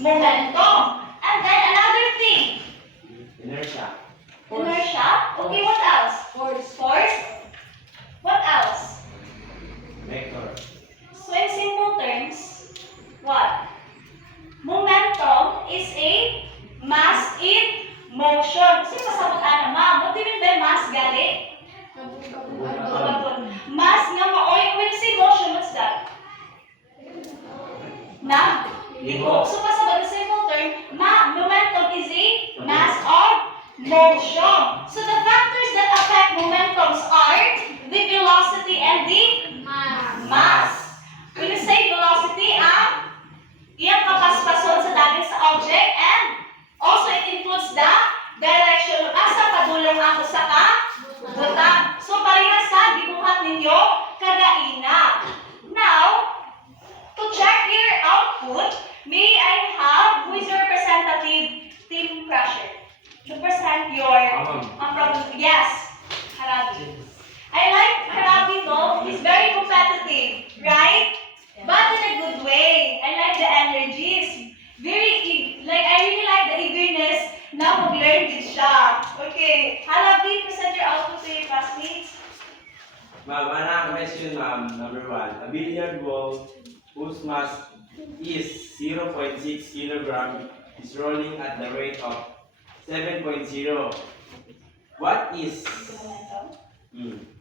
Momentum. And then another thing. Inertia. Inertia. Okay, what else? Force. What else? Vector. So in simple terms, what? Momentum is a mass in motion. Kasi pasabot na ma'am. What do you mean by mass, gali? Mass nga maoy. When you say motion, what's that? Na? Ligo. So pasabot in simple term, momentum is a mass of motion. So the factors that affect momentums are the velocity and the mass. When you say velocity, iyang kapaspason sa dagat sa object, and also it includes the direction asa padulong ako sa butang. So parehas sa gibuhat ninyo kagaina. Now, to check your output, may I have who is your representative team crusher to present your problem? Yes, Harabi. I like Harabi though. He's very competitive, right? But in a good way. I like the energies. I really like the eagerness na mag-learn din siya. Okay, Harabi, present your output to your classmates. Ma'am, ano question, ma'am? Number 1. A billiard ball whose mass is 0.6 kilogram is rolling at the rate of 7.0. What is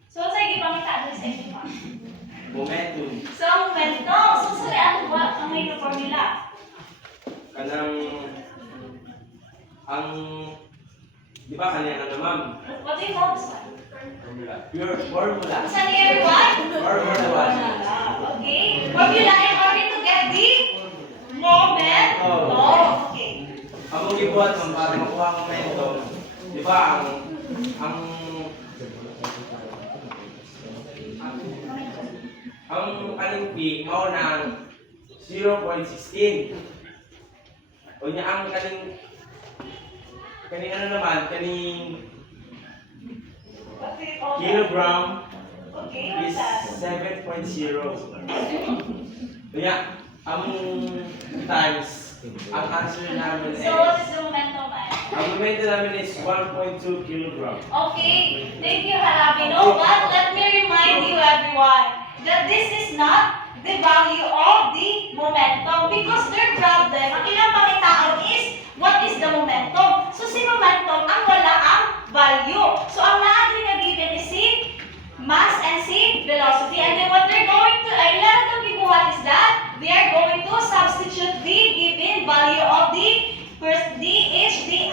So, sa ipangita doon sa inyo. momentum? So, momentum. So, sa ano ba ang may formula? Di ba kanina ma'am? What do you call this one? Pure formula. Sa year 1? Formula 1. Okay. Formula in order to get the momentum. Okay. Ang mga gibuhat ma'am para makuha ang momentum, di ba ang kaning peak mao ng 0.16. O niya ang kaning ano naman, kaning kilogram is 7.0. Kaya ang times, ang answer namin is, So, what is the momentum, man? ang momentum namin is 1.2 kilogram. Okay, thank you, Harabi. No, but let me remind you, everyone, that this is not the value of the momentum because their problem, ang ilang pangitaon is, what is the momentum? So, si momentum, ang wala ang value. So, ang natin na given is si mass and si velocity. And then what they're going to, ilan itong gibuhat is that they are going to substitute the given value of the first D is the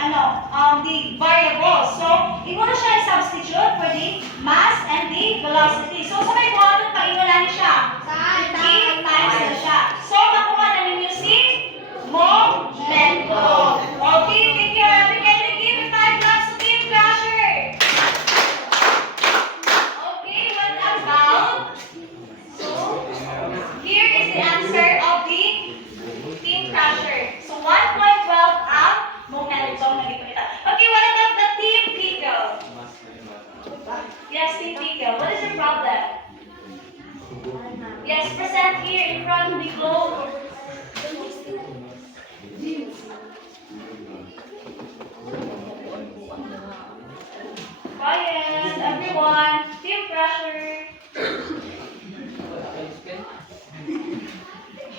variable. So, imo na siya i-substitute for the mass and the velocity. So, sa may buhaton, paingulan siya. D times na siya. So, makuha na ninyo si momentum. Okay, thank you. Can you give me 5 claps to Team Crusher? Okay, what about? So, here is the answer of the Team Crusher. So, 1.12 ang momentum na dipalita. Okay, what about the Team Pickle? Yes, Team Pickle. What is your problem? Yes, present here in front of the globe. Quiet, everyone. Team Crusher.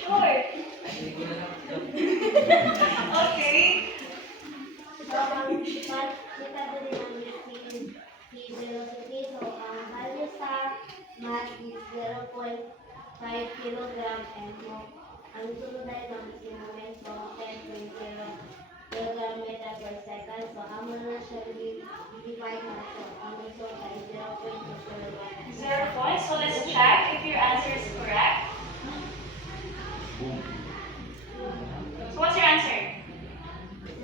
Sure. Okay. Mass is 0.5 kilogram and ang sunod ay si momentum 10.0 kilogram meter per second. So, amo na siya divide na ito. Ang result ay 0.2 kilogram. 0 points. So let's check if your answer is correct. So what's your answer?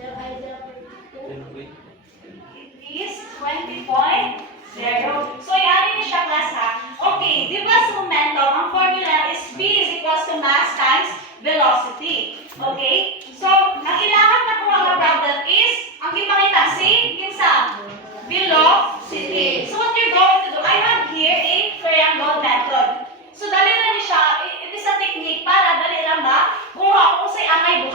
0 ay 0.2. It is 20.0. So yan yung siya class ha. Okay, di ba sa momentum, ang formula is V is equals to mass times velocity. Okay? So, ang kailangan